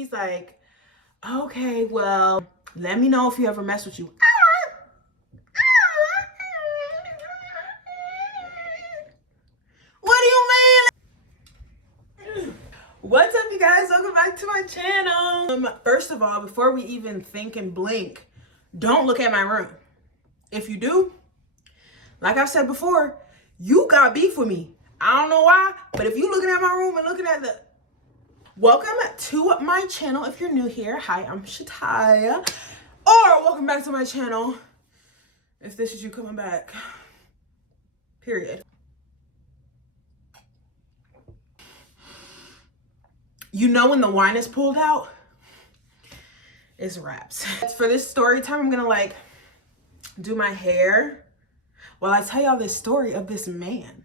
He's like, okay, well, let me know if you ever mess with you. What do you mean? What's up, you guys? Welcome back to my channel. First of all, before we even think and blink, don't look at my room. If you do, like I've said before, you got beef with me. I don't know why, but if you looking at my room and looking at the... Welcome to my channel. If you're new here, hi, I'm Chatyah. Or welcome back to my channel if this is you coming back. Period. You know when the wine is pulled out, it's wraps. For this story time, I'm gonna do my hair while I tell y'all this story of this man.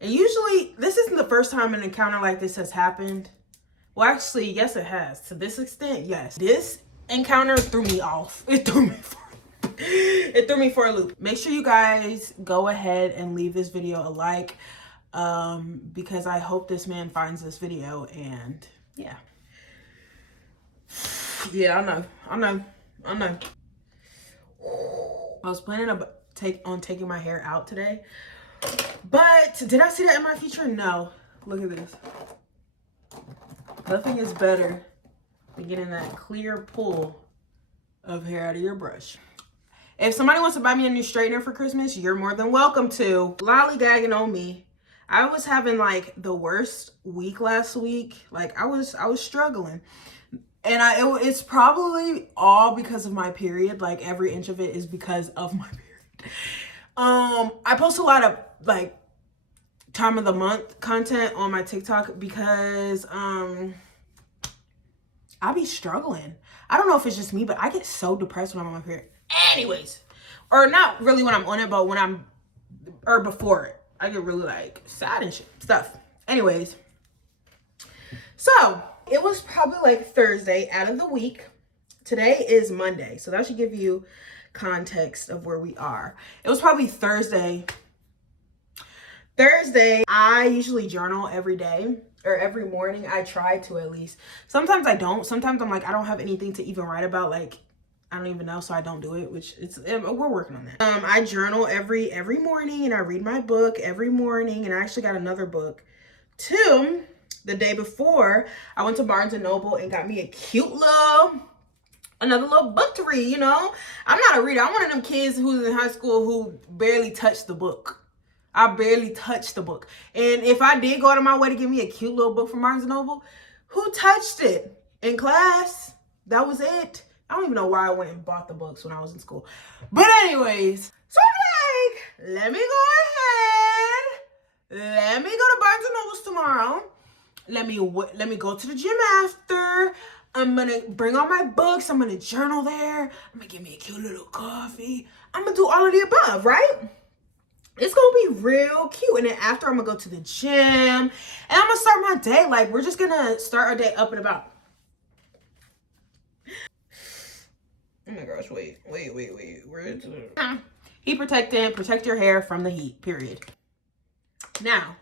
And usually, this isn't the first time an encounter like this has happened. Well, actually, yes, it has. To this extent, yes. This encounter threw me off. It threw me for a loop. Make sure you guys go ahead and leave this video a like, because I hope this man finds this video. And yeah. Yeah, I know. I was planning on taking my hair out today. But did I see that in my future? No. Look at this. Nothing is better than getting that clear pull of hair out of your brush. If somebody wants to buy me a new straightener for Christmas, you're more than welcome to. Lollygagging on me. I was having the worst week last week. I was struggling. And it's probably all because of my period. Every inch of it is because of my period. I post a lot of time of the month content on my TikTok because I be struggling. I don't know if it's just me, but I get so depressed when I'm on my period. Anyways, or not really when I'm on it, but or before it, I get really sad and stuff. Anyways, so it was probably Thursday out of the week. Today is Monday, so that should give you context of where we are. It was probably Thursday. I usually journal every day or every morning. I try to, at least. Sometimes I don't. Sometimes I'm I don't have anything to even write about. I don't even know, so I don't do it, which we're working on that. I journal every morning, and I read my book every morning, and I actually got another book too. The day before, I went to Barnes & Noble and got me a cute another little book to read, you know? I'm not a reader. I'm one of them kids who's in high school who barely touched the book. I barely touched the book. And if I did go out of my way to give me a cute little book from Barnes & Noble, who touched it? In class, that was it. I don't even know why I went and bought the books when I was in school. But anyways, so I'm let me go ahead. Let me go to Barnes & Noble's tomorrow. Let me go to the gym after. I'm gonna bring all my books. I'm gonna journal there. I'm gonna give me a cute little coffee. I'm gonna do all of the above, right? It's gonna be real cute. And then after, I'm gonna go to the gym and I'm gonna start my day. We're just gonna start our day up and about. Oh my gosh, wait. Heat protectant, protect your hair from the heat, period. Now,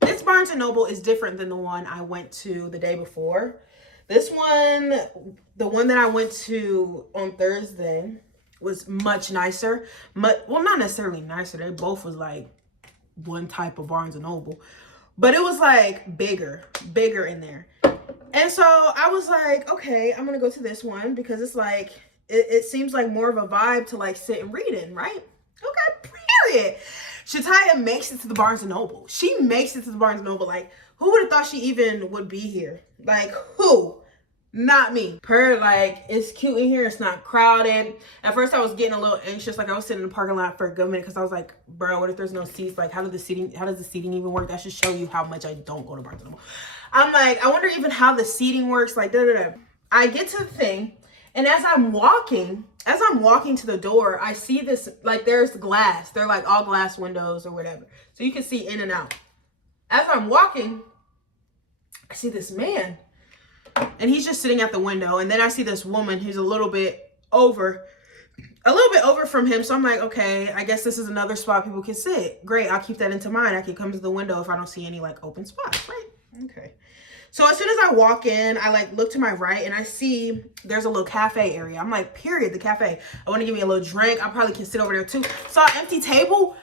this Barnes & Noble is different than the one I went to the day before. This one, the one that I went to on Thursday, was much nicer. Well, not necessarily nicer. They both was one type of Barnes & Noble. But it was bigger in there. And so I was okay, I'm going to go to this one because it's it seems more of a vibe to sit and read in, right? Okay, period. Chatyah makes it to the Barnes & Noble. She makes it to the Barnes & Noble. Who would have thought she even would be here? Who? Not me. It's cute in here. It's not crowded. At first, I was getting a little anxious. I was sitting in the parking lot for a good minute because I was bro, what if there's no seats? How does the seating even work? That should show you how much I don't go to Barnes & Noble. I'm I wonder even how the seating works. I get to the thing, and as I'm walking to the door, I see this, there's glass. They're all glass windows or whatever. So you can see in and out. As I'm walking, I see this man. And he's just sitting at the window. And then I see this woman who's a little bit over from him. So I'm okay, I guess this is another spot people can sit. Great, I'll keep that into mind. I can come to the window if I don't see any open spots, right? Okay. So as soon as I walk in, I like look to my right and I see there's a little cafe area. I'm like, period, the cafe. I want to give me a little drink. I probably can sit over there too. Saw an empty table.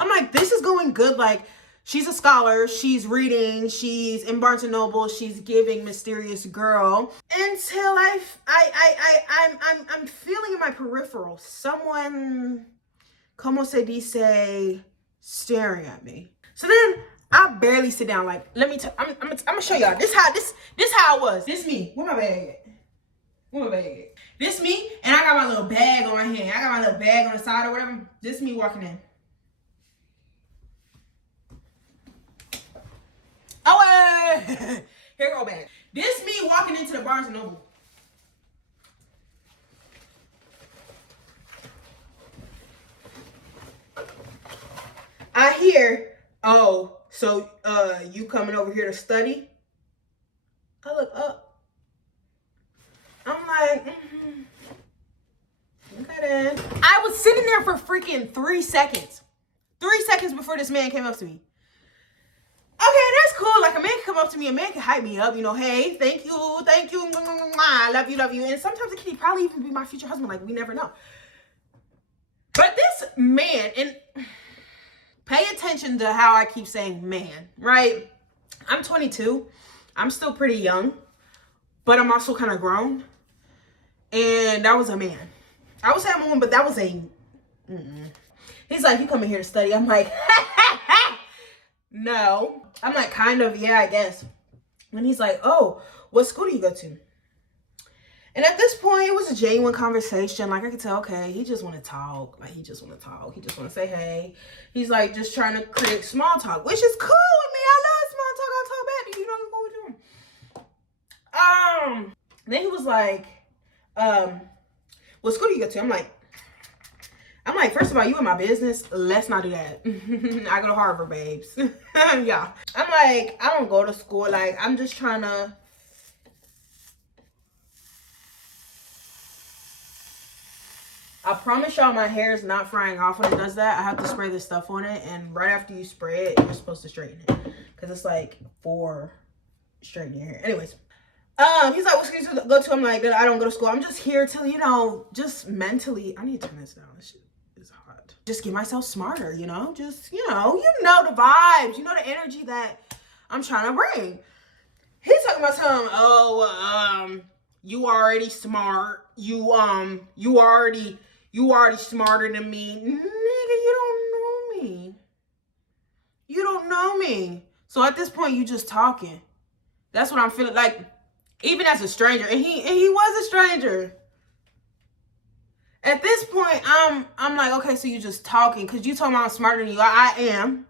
I'm like, this is going good. Like, she's a scholar. She's reading. She's in Barnes and Noble. She's giving Mysterious Girl. Until I'm feeling in my peripheral someone, como se dice, staring at me. So then I barely sit down. Like, let me I'm gonna show y'all. This how it was. This me. Where my bag at? Where my bag at? This me, and I got my little bag on my hand. I got my little bag on the side or whatever. This me walking in. Oh, here go back. This me walking into the Barnes and Noble. I hear, oh, so you coming over here to study? I look up. I'm like, okay then. I was sitting there for freaking 3 seconds. 3 seconds before this man came up to me. Okay, that's cool. Like, a man can come up to me, a man can hype me up, you know, hey, thank you, I love you. And sometimes it can probably even be my future husband, like, we never know. But this man, and pay attention to how I keep saying man, right? I'm 22. I'm still pretty young, but I'm also kind of grown. And that was a man. I would say I'm a woman, but that was a, He's like, you coming here to study? I'm like, no. I'm like, kind of, yeah, I guess. And he's like, oh, what school do you go to? And at this point, it was a genuine conversation. Like, I could tell, okay, he just want to talk. Like, he just want to talk. He just want to say, hey. He's like, just trying to create small talk, which is cool with me. I love small talk. I'll talk back to you. You know what we're doing. Then he was like, what school do you go to? I'm like, first of all, you in my business. Let's not do that. I go to Harvard, babes. Yeah. I'm like, I don't go to school. Like, I'm just trying to. I promise y'all my hair is not frying off when it does that. I have to spray this stuff on it. And right after you spray it, you're supposed to straighten it. Because it's like for straightening your hair. Anyways. He's like, what school do you go to? I'm like, I don't go to school. I'm just here to, you know, just mentally. I need to turn this down. This shit is hot. Just get myself smarter, you know? Just, you know the vibes. You know the energy that I'm trying to bring. He's talking about something, you already smart. You already smarter than me. Nigga, you don't know me. You don't know me. So at this point, you just talking. That's what I'm feeling like. Even as a stranger, and he was a stranger. At this point, I'm like, okay, so you just talking because you told me I'm smarter than you. I am.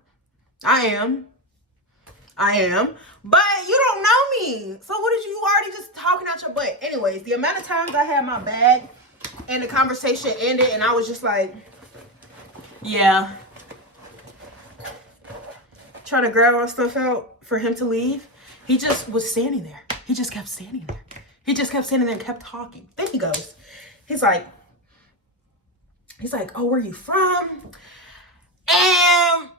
But you don't know me. So what did you already just talking out your butt? Anyways, the amount of times I had my bag and the conversation ended and I was just like, yeah. Trying to grab our stuff out for him to leave. He just was standing there. He just kept standing there. He just kept standing there and kept talking. Then he goes, he's like, oh, where are you from? And I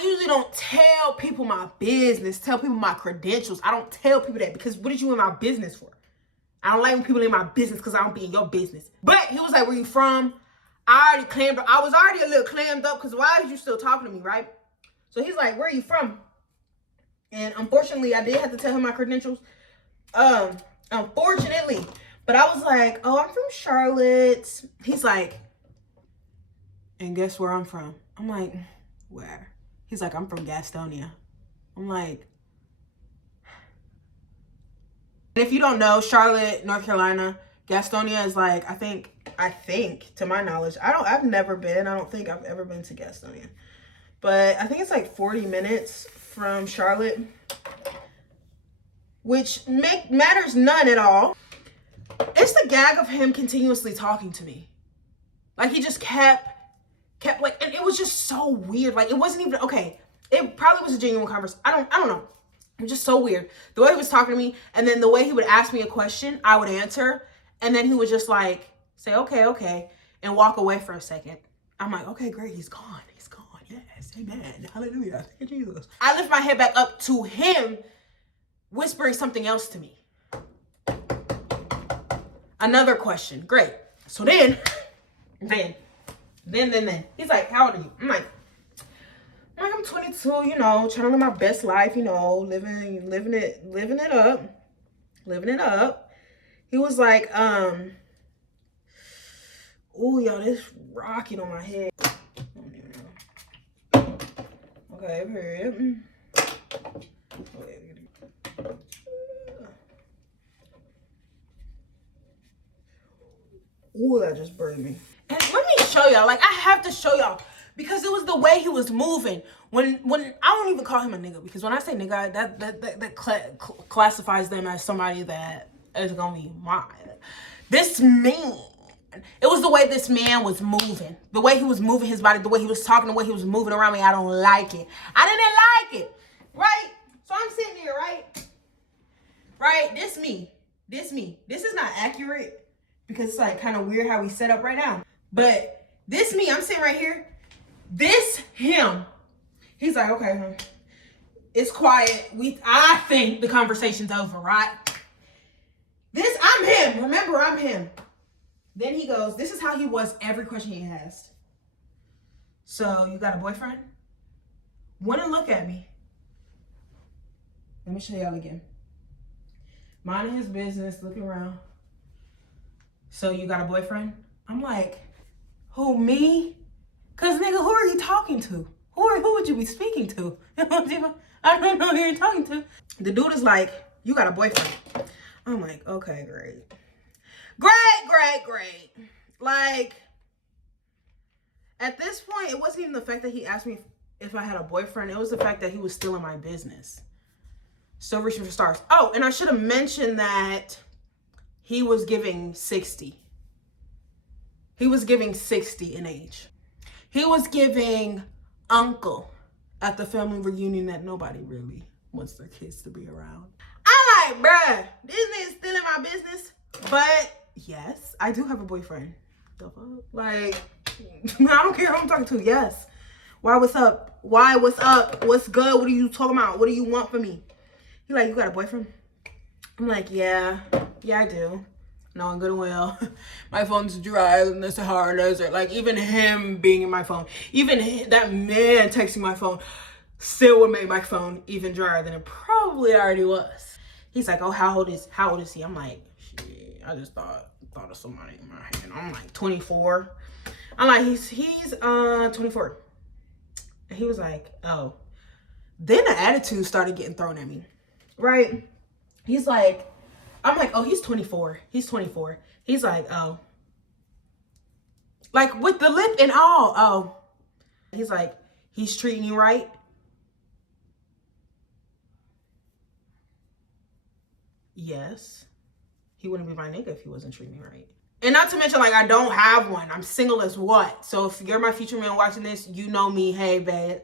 usually don't tell people my business, tell people my credentials. I don't tell people that because what are you in my business for? I don't like when people in my business because I don't be in your business. But he was like, where you from? I was already a little clammed up because why is you still talking to me, right? So he's like, where are you from? And unfortunately, I did have to tell him my credentials. Unfortunately. But I was like, oh, I'm from Charlotte. He's like, and guess where I'm from? I'm like, where? He's like, I'm from Gastonia. I'm like, and if you don't know, Charlotte, North Carolina, Gastonia is like, I think, to my knowledge, I've never been. I don't think I've ever been to Gastonia. But I think it's like 40 minutes from Charlotte, which matters none at all. It's the gag of him continuously talking to me. Like, he just kept like, and it was just so weird. Like, it wasn't even, okay, it probably was a genuine conversation. I don't know. It was just so weird. The way he was talking to me, and then the way he would ask me a question, I would answer, and then he would just like say, okay, and walk away for a second. I'm like, okay, great, he's gone. Yes. Amen. Hallelujah. Thank you, Jesus. I lift my head back up to him, whispering something else to me. Another question. Great. So then. He's like, how old are you? I'm like, I'm 22, you know, trying to live my best life, you know, living it up. He was like, oh, yo, this rocking on my head. Okay, period. Ooh, that just burned me. And let me show y'all. Like, I have to show y'all because it was the way he was moving. When I don't even call him a nigga, because when I say nigga, that classifies them as somebody that is gonna be mine. This man, it was the way this man was moving, the way he was moving his body, the way he was talking, the way he was moving around me. I don't like it. I didn't like it, right? So I'm sitting here, right? This me. This is not accurate. Because it's like kind of weird how we set up right now. But this me, I'm sitting right here. This him. He's like, okay, it's quiet. I think the conversation's over, right? This, I'm him. Remember, I'm him. Then he goes, this is how he was every question he asked. So, you got a boyfriend? Wouldn't look at me. Let me show y'all again. Minding his business, looking around. So you got a boyfriend? I'm like, who, me? Cause nigga, who are you talking to? Who would you be speaking to? I don't know who you're talking to. The dude is like, you got a boyfriend. I'm like, okay, great. Like, at this point, it wasn't even the fact that he asked me if I had a boyfriend. It was the fact that he was still in my business. Still reaching for stars. Oh, and I should have mentioned that he was giving 60. He was giving 60 in age. He was giving uncle at the family reunion that nobody really wants their kids to be around. I'm like, bruh, this nigga's still in my business. But yes, I do have a boyfriend. The fuck? Like, I don't care who I'm talking to. Yes. Why, what's up? Why, what's up? What's good? What are you talking about? What do you want from me? He like, you got a boyfriend? I'm like, yeah, I do. Knowing good and well, my phone's dry in the Sahara Desert. Like, even him being in my phone, even that man texting my phone still would make my phone even drier than it probably already was. He's like, oh, how old is he? I'm like, shit, I just thought of somebody in my hand. I'm like 24. I'm like, he's 24. And he was like, oh. Then the attitude started getting thrown at me, right? He's like, I'm like, oh, he's 24. He's 24. He's like, oh. Like, with the lip and all, oh. He's like, he's treating you right? Yes. He wouldn't be my nigga if he wasn't treating me right. And not to mention, like, I don't have one. I'm single as what? So if you're my future man watching this, you know me. Hey, babe,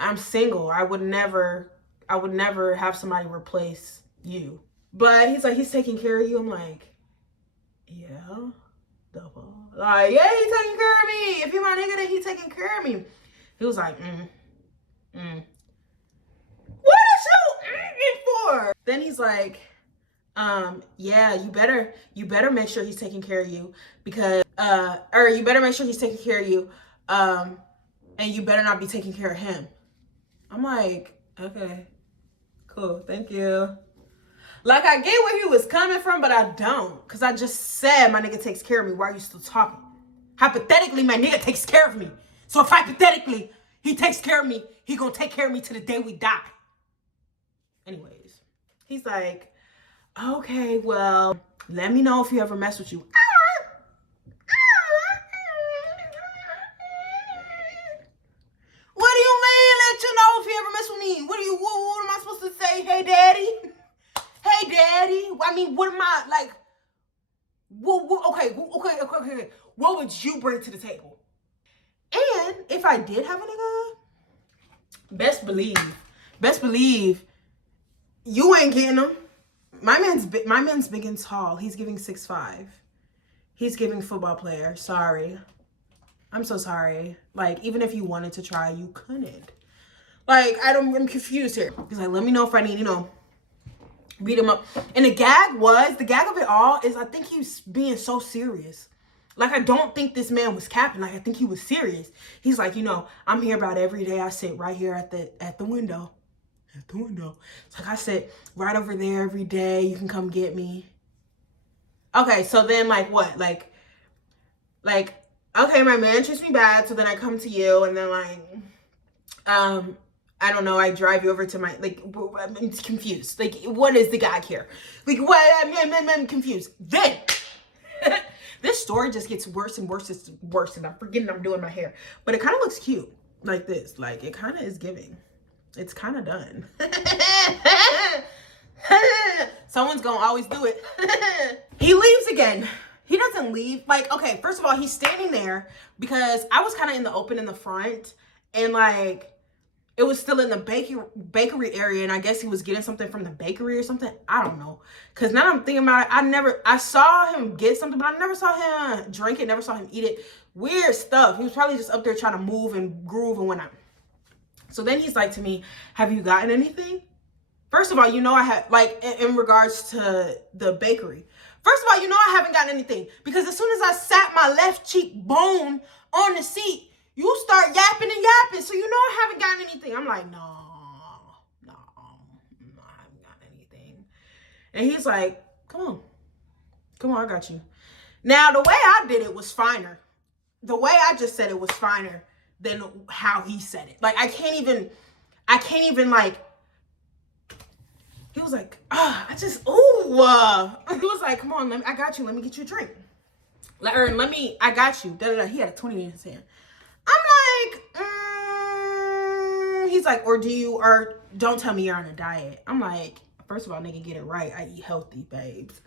I'm single. I would never have somebody replace you. But he's like, he's taking care of you. I'm like, yeah, double. Like, yeah, he's taking care of me. If you're my nigga, then he's taking care of me. He was like, What is you for? Then he's like, yeah, you better make sure he's taking care of you because, or you better make sure he's taking care of you, and you better not be taking care of him. I'm like, okay, cool, thank you. Like, I get where he was coming from, but I don't. Because I just said my nigga takes care of me. Why are you still talking? Hypothetically, my nigga takes care of me. So if hypothetically he takes care of me, he gonna take care of me to the day we die. Anyways, he's like, okay, well, let me know if you ever mess with you. What do you mean, let you know if he ever mess with me? What am I supposed to say? Hey, daddy? Hey, daddy. I mean, what am I, like, okay. What would you bring to the table? And if I did have a nigga, best believe, you ain't getting him. My man's big and tall. He's giving 6'5". He's giving football player. Sorry. I'm so sorry. Like, even if you wanted to try, you couldn't. Like, I'm confused here. He's like, let me know if I need, you know, beat him up. And the gag of it all is, I think he's being so serious. Like, I don't think this man was capping. Like, I think he was serious. He's like, you know, I'm here about every day. I sit right here at the window. At the window. It's like, I sit right over there every day. You can come get me. Okay, so then, like, what? Like, okay, my man treats me bad, so then I come to you, and then, like, I don't know, I drive you over to my, like, I'm confused. Like, what is the gag here? Like, what? I'm confused. Then, this story just gets worse and worse and worse, and I'm forgetting I'm doing my hair. But it kind of looks cute, like this. Like, it kind of is giving. It's kind of done. Someone's gonna always do it. He leaves again. He doesn't leave. Like, okay, first of all, he's standing there because I was kind of in the open in the front, and like, it was still in the bakery area, and I guess he was getting something from the bakery or something. I don't know. Because now I'm thinking about it, I saw him get something, but I never saw him drink it, never saw him eat it. Weird stuff. He was probably just up there trying to move and groove and whatnot. So then he's like to me, have you gotten anything? First of all, you know, I had, like, in regards to the bakery. First of all, you know I haven't gotten anything. Because as soon as I sat my left cheekbone on the seat, you start yapping and yapping. So you know I haven't gotten anything. I'm like, no, I haven't gotten anything. And he's like, come on, I got you. Now, the way I did it was finer. The way I just said it was finer than how he said it. Like, I can't even like, he was like, he was like, come on, I got you. Let me get you a drink. I got you. He had a 20 in his hand. I'm like, he's like, or don't tell me you're on a diet. I'm like, first of all, nigga, get it right. I eat healthy, babes.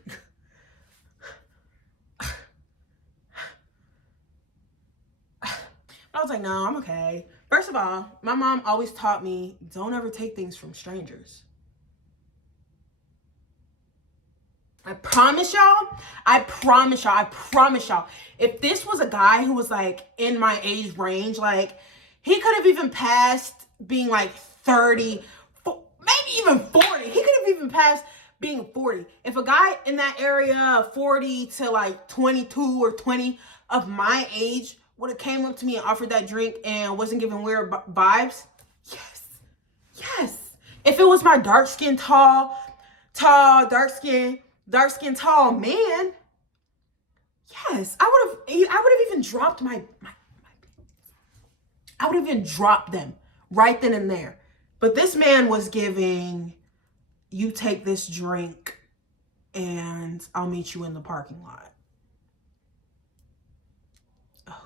I was like, no, I'm okay. First of all, my mom always taught me, don't ever take things from strangers. I promise y'all, if this was a guy who was like in my age range, like he could have even passed being like 30, maybe even 40. He could have even passed being 40. If a guy in that area, 40 to like 22 or 20 of my age would have came up to me and offered that drink and wasn't giving weird vibes, yes. If it was my dark-skinned, tall, dark-skinned, tall man, yes, I would have even dropped I would have even dropped them right then and there. But this man was giving, you take this drink and I'll meet you in the parking lot. Oh.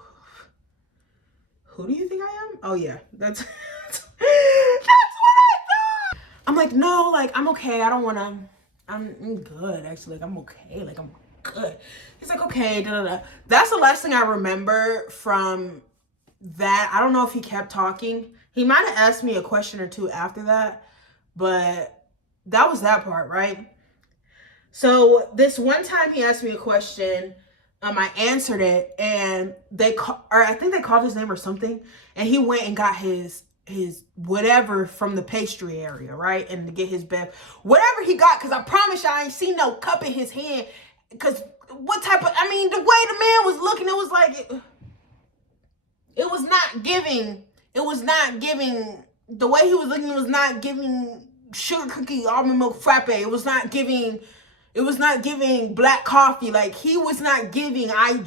Who do you think I am? Oh yeah, that's that's what I thought. I'm like, no, like, I'm okay. I don't want to. I'm good, actually. Like, I'm okay. Like, I'm good. He's like, okay, That's the last thing I remember from that. I don't know if he kept talking. He might have asked me a question or two after that, but that was that part, right? So this one time he asked me a question, I answered it, and I think they called his name or something, and he went and got his whatever from the pastry area, right? And to get his bev, whatever he got, because I promise you I ain't seen no cup in his hand. Because what type of, I mean, the way the man was looking, it was like, it was not giving, the way he was looking, it was not giving sugar cookie, almond milk frappe. It was not giving black coffee. Like, he was not giving, I'm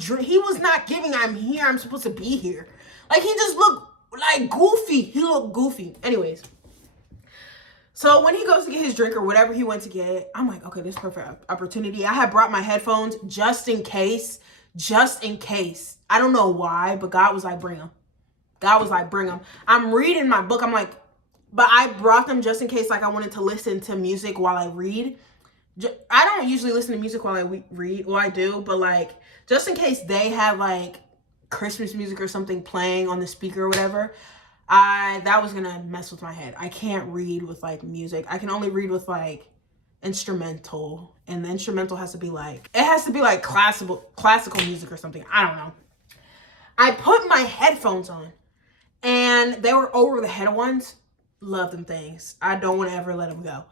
here, I'm supposed to be here. Like, he just looked like goofy. He looked goofy. Anyways, so when he goes to get his drink or whatever he went to get, I'm like, okay, this is perfect opportunity. I had brought my headphones just in case. I don't know why, but God was like, bring them. I'm reading my book. I'm like, but I brought them just in case, like, I wanted to listen to music while I read. I don't usually listen to music while I read. Well, I do, but like, just in case they have like Christmas music or something playing on the speaker or whatever, that was gonna mess with my head. I can't read with like music. I can only read with like instrumental, and the instrumental has to be like, classical music or something. I don't know. I put my headphones on, and they were over the head ones. Love them things. I don't want to ever let them go.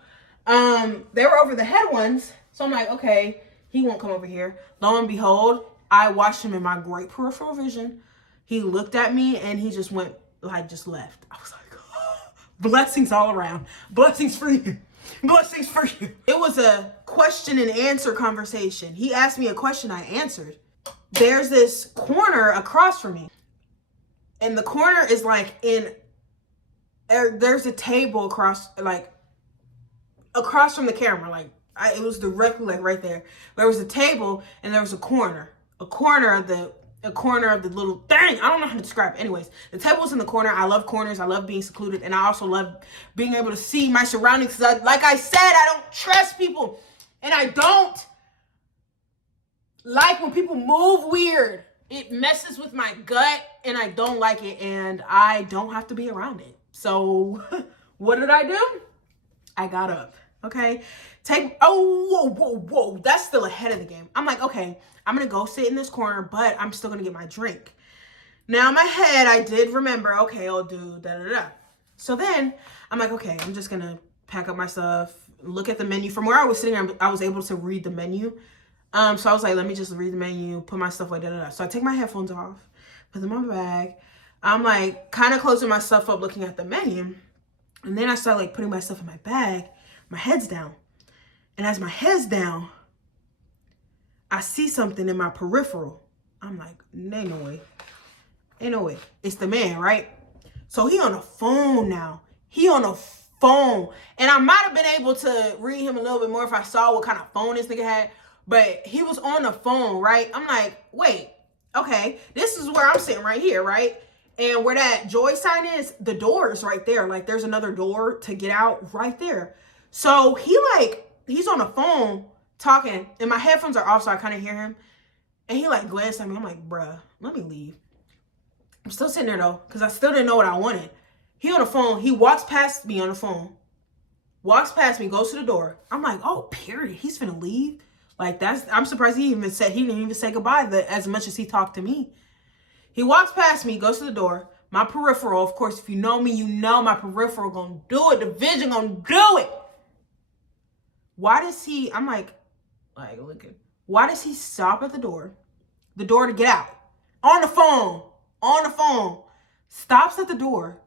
They were over the head ones. So I'm like, okay, he won't come over here. Lo and behold, I watched him in my great peripheral vision. He looked at me and he just went, like, just left. I was like, oh, blessings all around. Blessings for you. Blessings for you. It was a question and answer conversation. He asked me a question, I answered. There's this corner across from me. And the corner is like there's a table across from the camera. Like, it was directly like right there. There was a table and there was a corner of the little thing. I don't know how to describe it. Anyways, the table was in the corner. I love corners. I love being secluded. And I also love being able to see my surroundings. Because like I said, I don't trust people. And I don't like when people move weird. It messes with my gut and I don't like it. And I don't have to be around it. So what did I do? I got up. Okay. Whoa. That's still ahead of the game. I'm like, okay, I'm going to go sit in this corner, but I'm still going to get my drink. Now in my head, I did remember, okay, I'll do da-da-da. So then I'm like, okay, I'm just going to pack up my stuff, look at the menu. From where I was sitting, I was able to read the menu. So I was like, let me just read the menu, put my stuff away, da-da-da. So I take my headphones off, put them in my bag. I'm like kind of closing my stuff up, looking at the menu. And then I start like putting my stuff in my bag. My head's down. And as my head's down, I see something in my peripheral. I'm like, ain't no way. Ain't no way. It's the man, right? So he on the phone now. He on the phone. And I might have been able to read him a little bit more if I saw what kind of phone this nigga had. But he was on the phone, right? I'm like, wait, okay. This is where I'm sitting right here, right? And where that joy sign is, the door is right there. Like, there's another door to get out right there. So he's on the phone talking, and my headphones are off, so I kind of hear him. And he like glanced at me. I'm like, bruh, let me leave. I'm still sitting there though, because I still didn't know what I wanted. He on the phone. He walks past me on the phone. Walks past me, goes to the door. I'm like, oh, period. He's finna leave. Like, I'm surprised he didn't even say goodbye as much as he talked to me. He walks past me, goes to the door. My peripheral, of course, if you know me, you know my peripheral gonna do it. The vision gonna do it. Why does he, I'm like looking. Why does he stop at the door to get out? On the phone, stops at the door,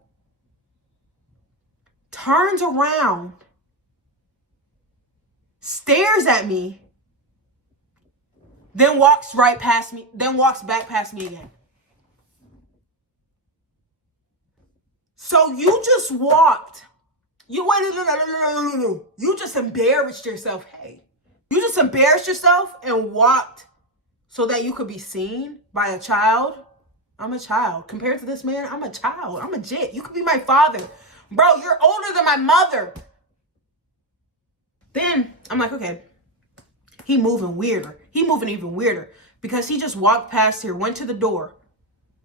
turns around, stares at me, then walks right past me, then walks back past me again. So you just walked. No. You just embarrassed yourself. Hey, you just embarrassed yourself and walked so that you could be seen by a child. I'm a child. Compared to this man, I'm a child. I'm a jit. You could be my father. Bro, you're older than my mother. Then I'm like, okay, he moving weirder. He moving even weirder because he just walked past here, went to the door.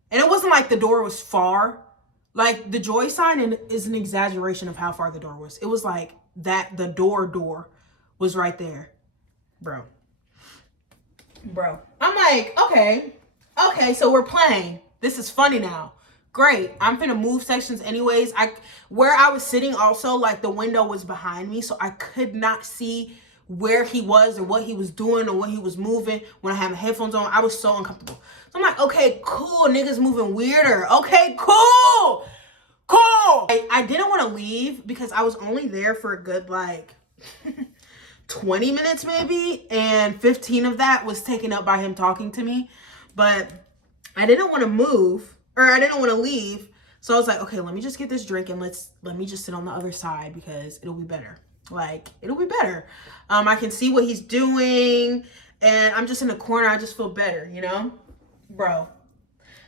And it wasn't like the door was far. Like, the joy sign is an exaggeration of how far the door was. It was like that the door was right there. Bro. I'm like, okay, so we're playing. This is funny now. Great. I'm finna move sections anyways. Where I was sitting also, like, the window was behind me, so I could not see where he was or what he was doing or what he was moving when I had my headphones on. I was so uncomfortable. So I'm like, okay, cool. Niggas moving weirder. Okay, cool. I didn't want to leave because I was only there for a good, like, 20 minutes maybe. And 15 of that was taken up by him talking to me. But I didn't want to move, or I didn't want to leave. So I was like, okay, let me just get this drink and let me just sit on the other side because it'll be better. Like, it'll be better. I can see what he's doing and I'm just in the corner. I just feel better, you know, bro.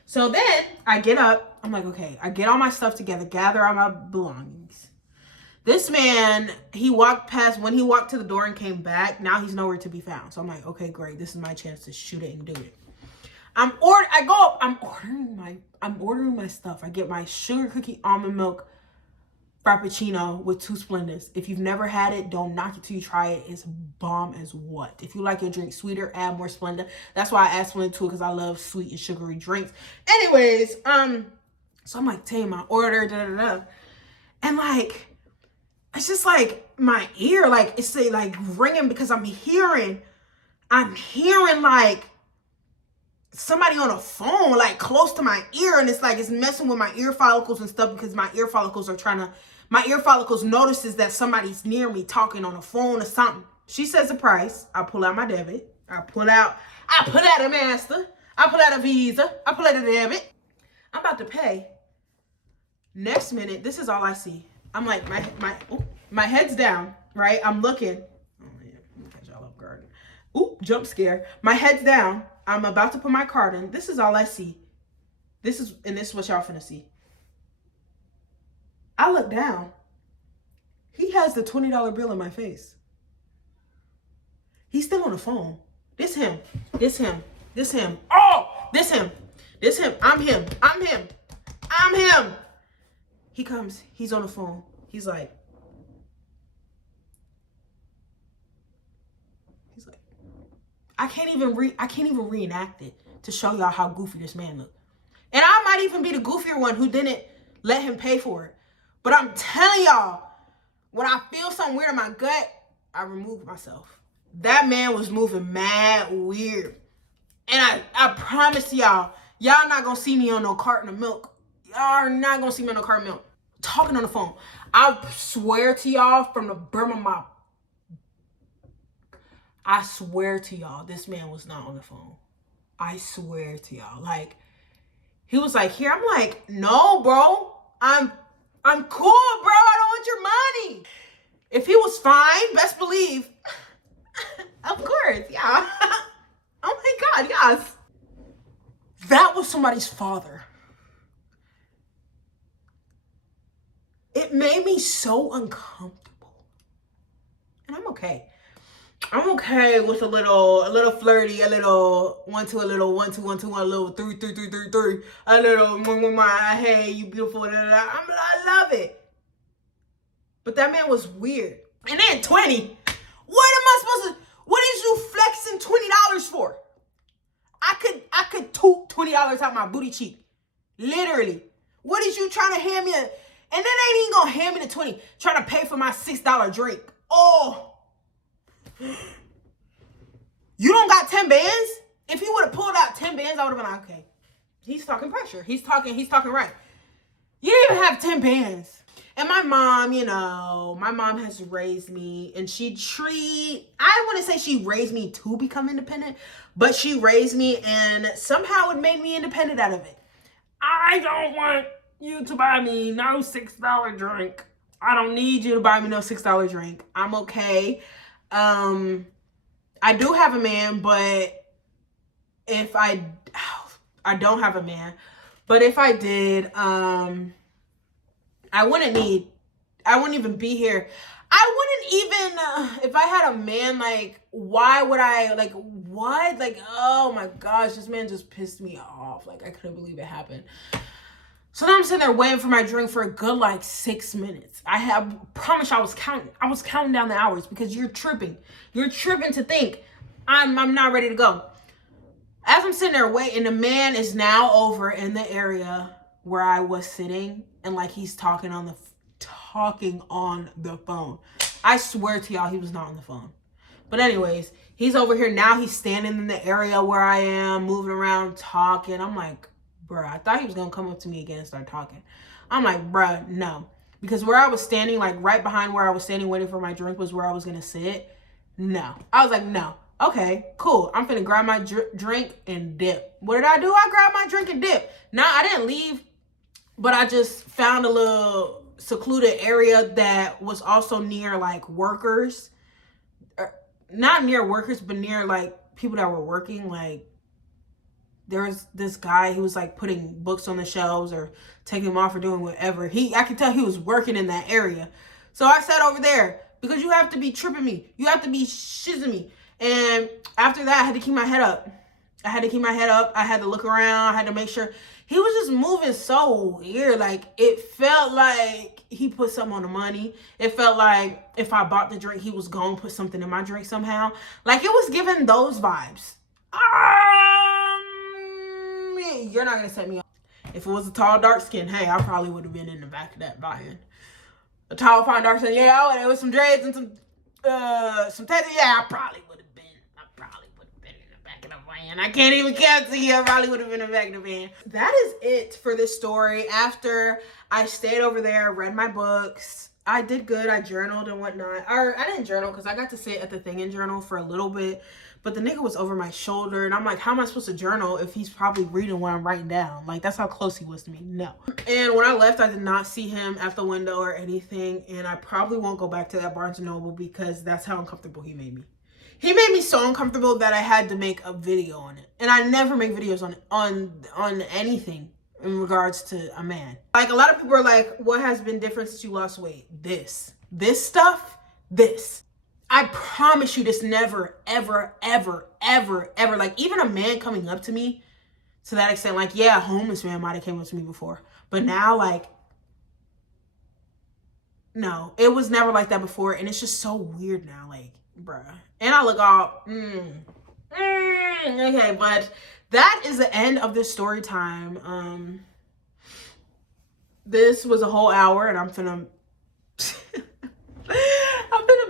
So then I get up. I'm like, okay, I get all my stuff together, gather all my belongings. This man, he walked past, when he walked to the door and came back, now he's nowhere to be found. So I'm like, okay, great. This is my chance to shoot it and do it. I'm ordering my stuff. I get my sugar cookie almond milk Frappuccino with 2 Splendas. If you've never had it, don't knock it till you try it. It's bomb as what. If you like your drink sweeter, add more Splenda. That's why I add Splenda to it, because I love sweet and sugary drinks. Anyways, so I'm like, dang, my order, da-da-da. And like, it's just like my ear, like it's like ringing, because I'm hearing like somebody on a phone, like close to my ear. And it's like, it's messing with my ear follicles and stuff, because my ear follicles notices that somebody's near me talking on a phone or something. She says the price. I pull out my debit. I pull out a Master. I pull out a Visa. I pull out a debit. I'm about to pay. Next minute, this is all I see. I'm like, my head's down, right? I'm looking. Oh man, catch y'all off guard. Ooh, jump scare. My head's down. I'm about to put my card in. This is all I see. This is what y'all finna see. I look down. He has the $20 bill in my face. He's still on the phone. This him. This him. This him. Oh! This him. This him. I'm him. I'm him. I'm him. He comes. He's on the phone. He's like, I can't even reenact it to show y'all how goofy this man looked. And I might even be the goofier one who didn't let him pay for it. But I'm telling y'all, when I feel something weird in my gut, I remove myself. That man was moving mad weird. And I promise y'all not gonna see me on no carton of milk. Y'all are not gonna see me on no carton of milk. Talking on the phone. I swear to y'all, from the brim of my, I swear to y'all, this man was not on the phone. I swear to y'all. Like, he was like, here. I'm like, no, bro. I'm cool, bro. I don't want your money. If he was fine, best believe. Of course, yeah. Oh my God, yes. That was somebody's father. It made me so uncomfortable. And I'm okay. I'm okay with a little flirty, a little 1 2, a little 1 2 1 2 1, a little 3 3 3 3 3, a little hey, you beautiful. Da, da, da. I love it. But that man was weird. And then 20. What is you flexing $20 for? I could toot $20 out my booty cheek. Literally. What is you trying to hand me? And then ain't even gonna hand me the 20, trying to pay for my $6 drink. Oh. You don't got 10 bands? If he would have pulled out 10 bands, I would have been like, okay. He's talking pressure. He's talking right. You didn't even have 10 bands. And my mom, my mom has raised me, and I want to say she raised me to become independent, but she raised me and somehow it made me independent out of it. I don't want you to buy me no $6 drink. I don't need you to buy me no $6 drink. I'm okay. I do have a man, but if I don't have a man, but if I did, I wouldn't even be here. I wouldn't even, if I had a man, like, why would I, like, what? Like, oh my gosh, this man just pissed me off. Like, I couldn't believe it happened. So now I'm sitting there waiting for my drink for a good, like, 6 minutes. Promise you, I was counting down the hours, because you're tripping. You're tripping to think I'm not ready to go. As I'm sitting there waiting, the man is now over in the area where I was sitting, and like he's talking on the phone. I swear to y'all, he was not on the phone. But anyways, he's over here now. He's standing in the area where I am, moving around, talking. I'm like, bruh, I thought he was gonna come up to me again and start talking. I'm like, bruh, no. Because where I was standing, like right behind where I was standing waiting for my drink, was where I was gonna sit. No. I was like, no. Okay, cool. I'm finna grab my drink and dip. What did I do? I grabbed my drink and dip. Now, I didn't leave, but I just found a little secluded area that was also near like workers. Not near workers, but near like people that were working. Like, there was this guy who was like putting books on the shelves or taking them off or doing whatever. I could tell he was working in that area. So I sat over there, because you have to be tripping me. You have to be shizzing me. And after that, I had to keep my head up. I had to keep my head up. I had to look around. I had to make sure. He was just moving so weird. Like, it felt like he put something on the money. It felt like if I bought the drink, he was going to put something in my drink somehow. Like, it was giving those vibes. You're not going to set me up. If it was a tall, dark skin, hey, I probably would have been in the back of that buying. A tall, fine, dark skin, yeah, and it was some dreads and some tattoos, yeah, I probably would have been. I probably would have been in the back of the van. I can't even count to you. I probably would have been in the back of the van. That is it for this story. After I stayed over there, read my books, I did good. I journaled and whatnot. Or I didn't journal because I got to sit at the thing and journal for a little bit. But the nigga was over my shoulder. And I'm like, how am I supposed to journal if he's probably reading what I'm writing down? Like, that's how close he was to me. No. And when I left, I did not see him at the window or anything. And I probably won't go back to that Barnes & Noble because that's how uncomfortable he made me. He made me so uncomfortable that I had to make a video on it. And I never make videos on anything in regards to a man. Like, a lot of people are like, what has been different since you lost weight? This stuff, this. I promise you this never, ever, ever, ever, ever. Like, even a man coming up to me to that extent, like, yeah, a homeless man might have came up to me before. But now, like, no, it was never like that before. And it's just so weird now, like, bruh. And I look all, okay, but that is the end of this story time. This was a whole hour and I'm finna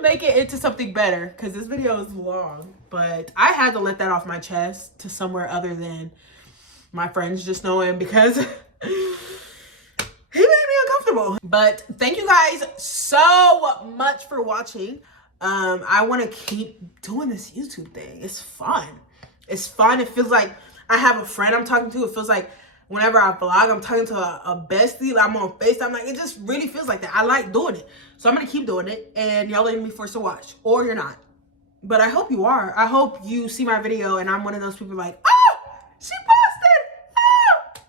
make it into something better because this video is long, but I had to let that off my chest to somewhere other than my friends just knowing because he made me uncomfortable. But thank you guys so much for watching. I want to keep doing this YouTube thing. It's fun. It's fun. It feels like I have a friend I'm talking to. It feels like whenever I vlog, I'm talking to a bestie. Like, I'm on FaceTime. Like, it just really feels like that. I like doing it. So I'm going to keep doing it. And y'all letting me force to watch. Or you're not. But I hope you are. I hope you see my video and I'm one of those people like, oh, she posted. Oh.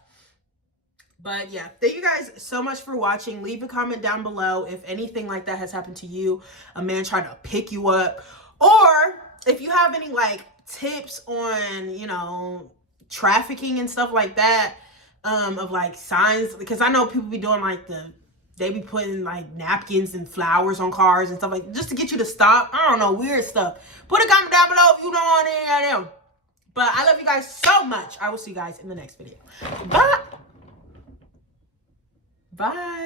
But yeah, thank you guys so much for watching. Leave a comment down below if anything like that has happened to you. A man trying to pick you up. Or if you have any like tips on, you know, trafficking and stuff like that. Of like signs, because I know people be doing like they be putting like napkins and flowers on cars and stuff like just to get you to stop. I don't know, weird stuff. Put a comment down below if you know any of them. But I love you guys so much. I will see you guys in the next video. Bye. Bye.